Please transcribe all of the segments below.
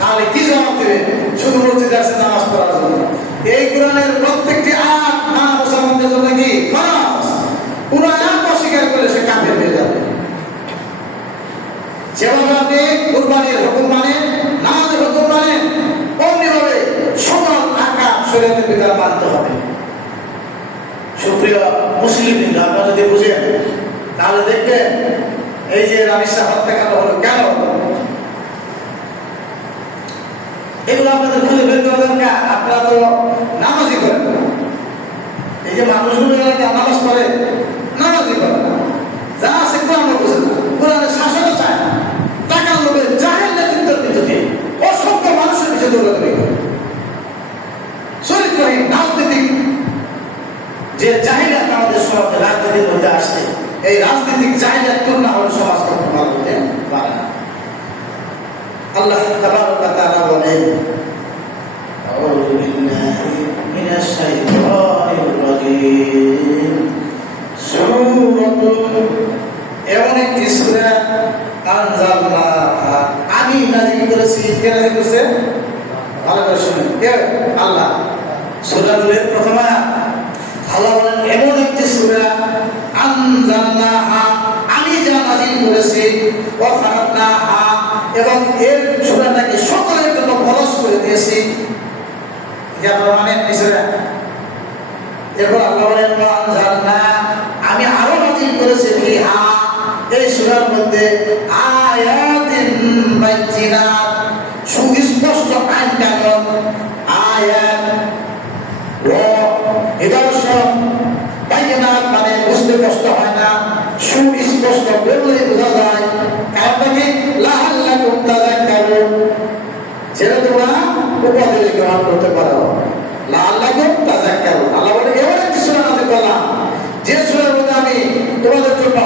তাহলে কি জবাব দেবে? শুধু মসজিদে আসে নামাজ পড়ার জন্য। এই কোরআনের প্রত্যেকটি আয়াত না মুসলমানদের জন্য কি ফরজ। কোন আয়াত অস্বীকার করলে সে কাফের হয়ে যাবে। যেভাবে আপনি কুরবানির হুকুম মানেন, নামাজের হুকুম মানেন, অমনিভাবে সকল আকাম শরীয়তের বিধান মানতে হবে। সুপ্রিয় মুসলিম, আপনারা যদি বুঝেন তাহলে দেখবেন এই যে রামিসা হত্যাকাণ্ড হলো কেন হলো, এগুলো আপনাদের খুঁজে বের করা দরকার। আপনারা তো নামাজই করেন না। এই যে মানুষগুলো নামাজ পড়ে, নামাজই করে না, যা আছে কোরআন বুঝে না, কোরআনের শাসনও চায় না, টাকার লোভে জাহেল নেতৃত্বের পিছনে অসংখ্য মানুষের পিছনে দৌড়াদৌড়ি করে। চরিত্রহীন রাজনীতিক যে জাহিলাত আমাদের সমাজে রাজনীতির মধ্যে আসছে, এই রাজনীতিক জাহিলাত দূর না হলে সমাজ কখনো ভালো হতে পারে না। আল্লাহ তাবারক ওয়া তাআলা বলেন, আউযু বিল্লাহি মিনাশ শাইতানির রাজীম। সূরাতুল, এমন একটি সূরা আনজালনাহা, আমি নাযিল করেছি। কে নাযিল করেছে? ভালো করে শুনুন, কে? আল্লাহ। সূরার প্রথম আয়াত আল্লাহ বলেন, এমন একটি সূরা আনজালনাহা, আমি যা নাযিল করেছি, ওয়া ফারাদনাহা, এবং এর সূরাটাকে সকলের জন্য ফরজ করে দিয়েছি। এটা আপনারা মানেন এই সূরা? এরপর আল্লাহ বলেন, ওয়া আনজালনা, আমি আরো নাযিল করেছি ফিহা, এই সূরার মধ্যে আয়াতিন বাইয়িনাত, সুস্পষ্ট আইন কানুন, আয়াত নিদর্শন, বাইয়িনাত মানে বুঝতে কষ্ট হয় না, সুস্পষ্ট বললেই বোঝা যায়। কারণটা কি? লাআল্লাকুম তাযাক্কারুন, যেন তোমরা উপদেশ গ্রহণ করতে পারো। লাআল্লাকুম তাযাক্কারুন, আল্লাহ বলে এমন একটি সূরা নাযিল করলাম যে সূরার মধ্যে আমি তোমাদের জন্য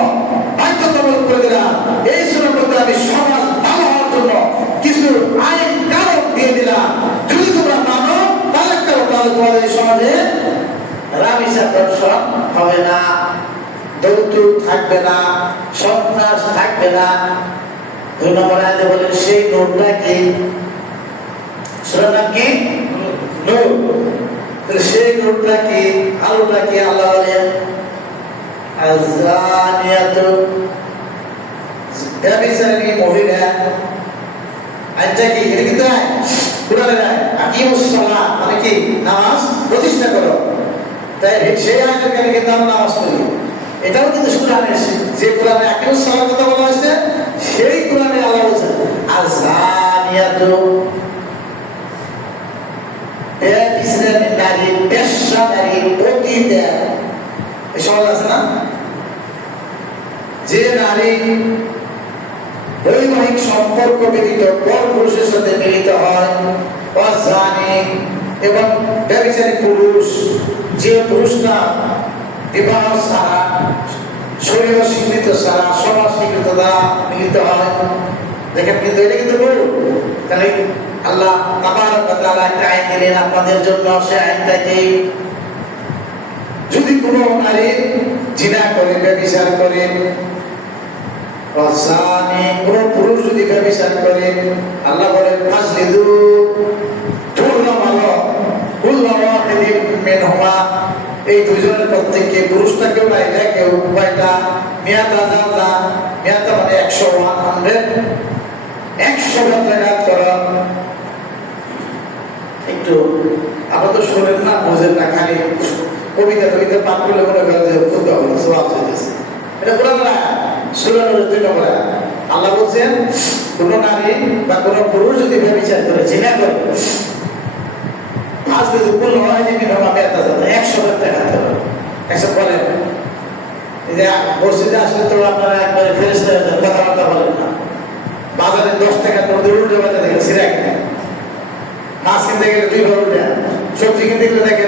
বাধ্যতামূলক করে দিলাম। এই সূরার মধ্যে আমি সমাজ ভালো হওয়ার জন্য কিছু আইন কানুন দিয়ে দিলাম। যদি তোমরা মানো তাযাক্কারুন, তাহলে তোমাদের এই সমাজে রামিসা দর্শন হবে না, দৌতুক থাকবে না, সন্ত্রাস থাকবে না। 2 নম্বর আয়াতে বলেন সেই নূরটা কি? সূরার নাম কি? নূর। তাহলে সেই নূরটা কি, আলোটা কি? আল্লাহ বলেন আযানিয়াতু, ব্যভিচারিণী মহিলা। আচ্ছা কি এটা কিন্তু কোরআনের আয়াত, আকিমুস সালাত মানে কি? নামাজ প্রতিষ্ঠা করো। তাই সেই আয়াতকে আমি কিন্তু আমরা নামাজ পড়ি। এটাও কিন্তু কোরআনে এসেছে, যে কোরআনে আকিমুস সালাত কথা বলা হয়েছে সেই কোরআনে আল্লাহ বলেছেন আযানিয়াতু, ব্যভিচারিণী নারী, বেশ্যা নারী, পতিতা, এই সমাজ আছে না? যে নারী বৈবাহিক সম্পর্ক ব্যতীত পর পুরুষের সাথে মিলিত হয়, অজানি, এবং ব্যভিচারী পুরুষ, যে পুরুষটা বিবাহ ছাড়া, শরীর স্বীকৃত ছাড়া, সমাজ স্বীকৃত দ্বারা মিলিত হয়। দেখেন কিন্তু এটা কিন্তু ভুল। তাহলে আল্লাহ তাবারক ওয়া তাআলা একটা আইন দিলেন আপনাদের জন্য। সে আইনটা কি? যদি কোনো নারী জিনা করে, ব্যভিচার করে, অজানি, কোন পুরুষ যদি ব্যভিচার করে, আল্লাহ বলেন ফাজলিদু, ধরলাম আলো কুল্লা ওয়াহিদিন মিনহুমা, এই দুইজনের প্রত্যেককে, পুরুষটা কেউ বাইরে কেউ উভয়টা, মিয়াতা জালদা, মিয়াতা মানে 100, 100 টাকা করা। একটু আপনারা তো শোনেন না, বোঝেন না, খালি কবিতা টবিতা পাঠ করলে মনে করেন যে খুব সওয়াব হইতেছে। এটা কোরআনের আয়াত, সূরা নূরের 2 নম্বর আয়াত। আল্লাহ বলছেন কোন নারী বা কোন পুরুষ যদি ব্যভিচার করে, জিনা করে, আজ যদি কোন হয় যে মিনিমাম 100 টাকা দেবে। এসব বলেন এই যে মসজিদে আসলে তো আপনারা একবারে ফেরেশতা কথাবার্তা বলেন না। বাজারে 10 টাকা নোট উল্টে বাজারে দেখে সিরা কিনে, মাছ কিনতে গেলে 2 বার উল্টে, সবজি কিনতে গেলে দেখে